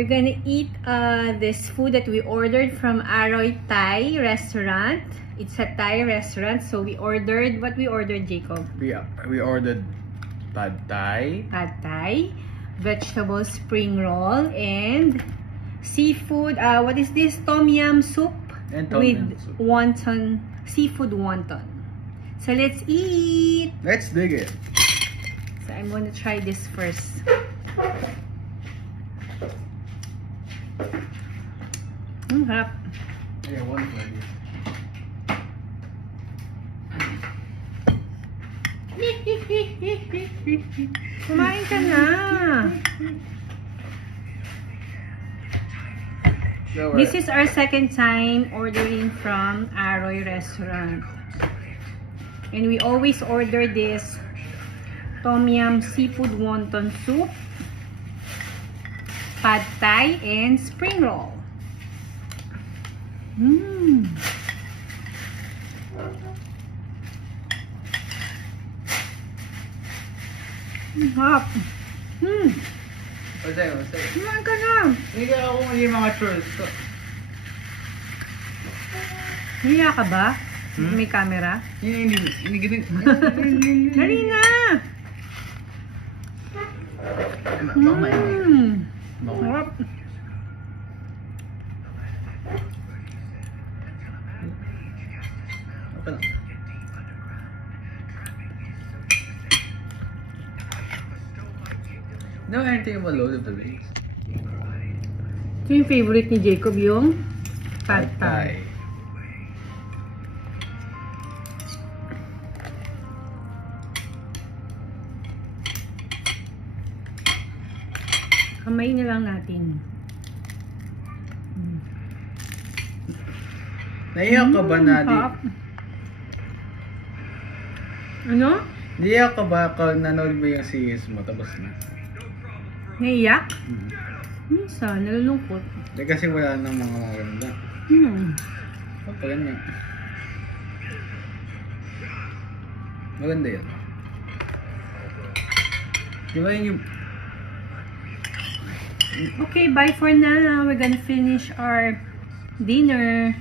we're gonna eat this food that we ordered from Aroy Thai restaurant. It's a Thai restaurant, so we ordered, what we ordered, Jacob? We ordered pad thai. Pad Thai, vegetable spring roll, and seafood, what is this? Tom yum soup And tom with yum soup. wonton, seafood wonton. So let's eat! Let's dig it. So I'm gonna try this first. Harap. Yeah, one for you. Kumain ka na! This is our second time ordering from Aroy restaurant. And we always order this Tom yum seafood wonton soup, pad thai, and spring roll. Mmm. Hap. What's that? Kumain ka na. Hindi ako mali mga trolls. Hiya ka ba? May camera? Hindi. Dali na! Sarap. Okay lang. No, anything about Lord of the Rings. Ito yung favorite ni Jacob, yung pad thai. Kamay na lang natin. Naiyak ka ba na di? Ano? Naiyak ka ba nanood mo yung series mo tapos na? Naiyak? Minsan, nalulungkot. Hindi kasi wala nang mga maganda. Pa ganyan. Maganda yan. Di ba yun yung... Okay, bye for now. We're gonna finish our dinner.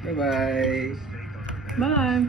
Bye-bye. Bye.